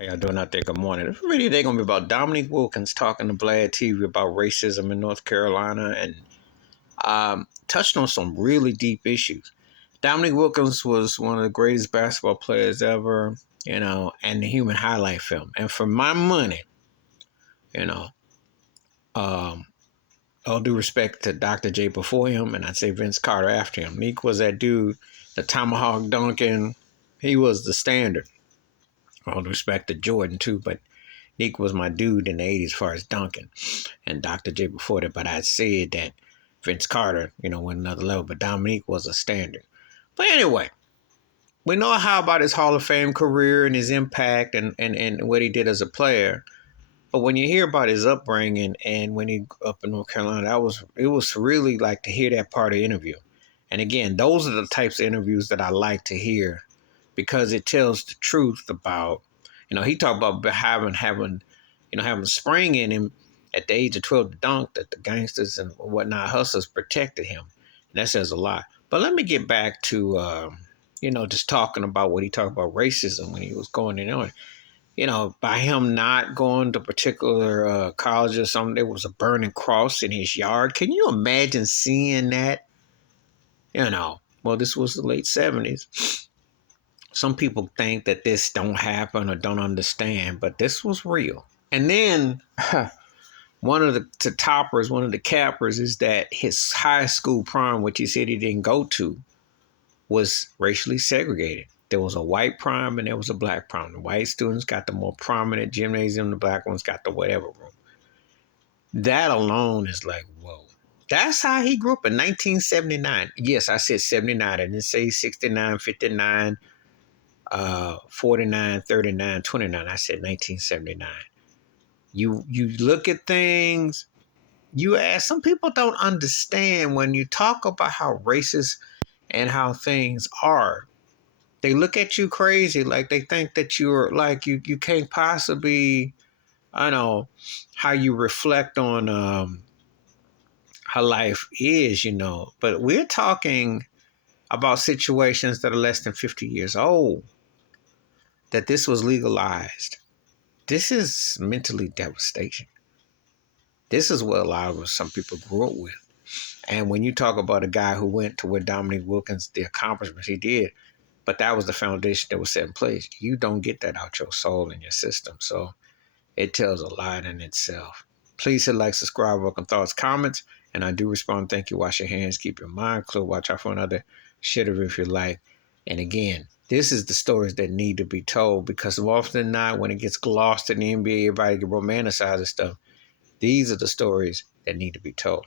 How y'all doing out there? Good morning. This video today gonna be about Dominique Wilkins talking to Vlad TV about racism in North Carolina and touched on some really deep issues. Dominique Wilkins was one of the greatest basketball players ever, and the human highlight film. And for my money, you know, um, all due respect to Dr. J before him, and I'd say Vince Carter after him. Neek was that dude, the tomahawk dunking. He was the standard. All due respect to Jordan too, but Nick was my dude in the 80s as far as dunking, and Dr. J before that. But I said that Vince Carter, went another level, but Dominique was a standard. But anyway, we know how about his Hall of Fame career and his impact and what he did as a player. But when you hear about his upbringing and when he grew up in North Carolina, it was really like to hear that part of the interview. And again, those are the types of interviews that I like to hear because it tells the truth about. He talked about having spring in him at the age of 12 to dunk, that the gangsters and whatnot, hustlers protected him. And that says a lot. But let me get back to, just talking about what he talked about racism when he was going in on. By him not going to particular college or something, there was a burning cross in his yard. Can you imagine seeing that? Well, this was the late 70s. Some people think that this don't happen or don't understand, but this was real. And then one of the toppers, one of the cappers is that his high school prom, which he said he didn't go to, was racially segregated. There was a white prom and there was a black prom. The white students got the more prominent gymnasium, the black ones got the whatever room. That alone is like, whoa. That's how he grew up in 1979. Yes, I said 79. I didn't say 69, 59. 49, 39, 29. I said 1979. You look at things, you ask, some people don't understand when you talk about how racist and how things are. They look at you crazy, like they think that you're like you can't possibly, how you reflect on how life is, But we're talking about situations that are less than 50 years old. That this was legalized. This is mentally devastation. This is what a lot of some people grew up with. And when you talk about a guy who went to where Dominique Wilkins, the accomplishments he did, but that was the foundation that was set in place. You don't get that out your soul and your system. So it tells a lot in itself. Please hit like, subscribe, welcome thoughts, comments. And I do respond. Thank you. Wash your hands. Keep your mind clear. Watch out for another shitter if you like. And again, this is the stories that need to be told because more often than not, when it gets glossed in the NBA, everybody get romanticized and stuff. These are the stories that need to be told.